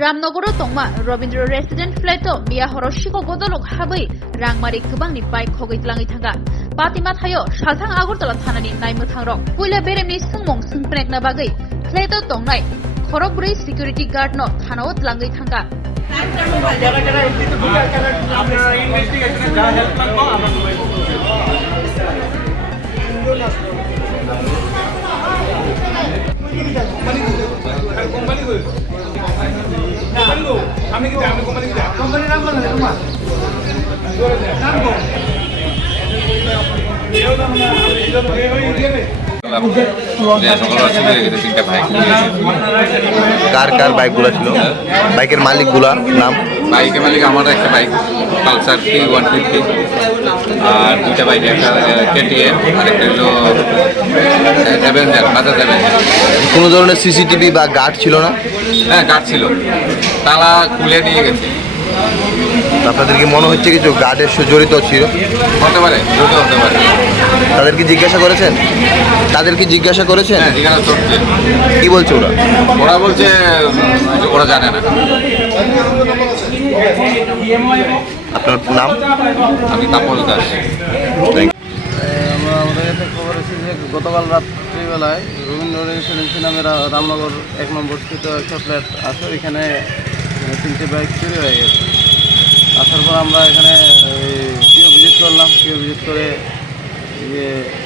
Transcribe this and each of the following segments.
Ramnagoro tongma Robindra resident flat Mia Horoshiko Godolok Habi Rangmari Kubangni bike Hogitlangi Tanga Patima Tayo Shaltang Agurtala Tanani Naimutang Pula Beremi Sungmong Sungpnek Nabagi Flato Tongnai Korobri security guard no Tanawat Langi Tanga কার কার বাইকগুলো ছিল বাইকের মালিকগুলা নাম বাইকের মালিক আমার একটা bike Pulsar 150 আর দুইটা bike একটা KTM আর একটা হলো অ্যাভেঞ্জার বাজাজ অ্যাভেঞ্জার। কোনো ধরনের সিসিটিভি বা গার্ড ছিল না? হ্যাঁ গার্ড ছিল, তালা খুলে নিয়ে গেছে। আপনাদের কি মনে হচ্ছে কিছু গার্ডের সাথে জড়িত ছিল? হতে পারে, দ্রুত হতে পারে। তাদেরকে জিজ্ঞাসা করেছেন? হ্যাঁ জিজ্ঞাসা করছে। কি বলছে ওরা? ওরা বলছে ওরা জানে না। আপনার নাম? আমি তাপস দাস। আমাদের কাছে খবর এসেছে যে গতকাল রাত্রিবেলায় রবীন্দ্র রেসিডেন্সি নামে রামনগর 1 নম্বর স্থিত একটা ফ্ল্যাট আছে, এখানে 3টে বাইক চুরি হয়ে গেছে। আসার পর আমরা এখানে পিও ভিজিট করলাম। পিও ভিজিট করে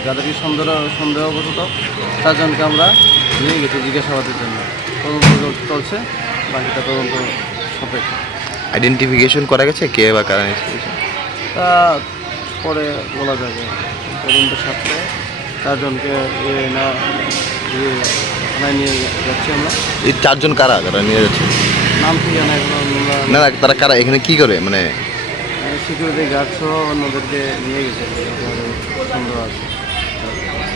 যাদেরকে সন্দেহবশত 4 জনকে আমরা নিয়ে গেছি জিজ্ঞাসাবাদের জন্য। তদন্ত চলছে, বাকিটা তদন্ত সাপেক্ষে। আইডেন্টিফিকেশন করা গেছে কে বা কারা নিয়েছে? তা পরে বলা যাবে। তদন্তের সাথে 4 জনকে থানায় নিয়ে যাচ্ছি আমরা। এই 4 জন কারা যারা নিয়ে যাচ্ছে? নাম কি জানা এখনো না না, তারা কারা, এখানে কি করে? মানে সিকিউরিটি গার্ড সহ অন্যদেরকে নিয়ে গেছে সন্দেহ আছে।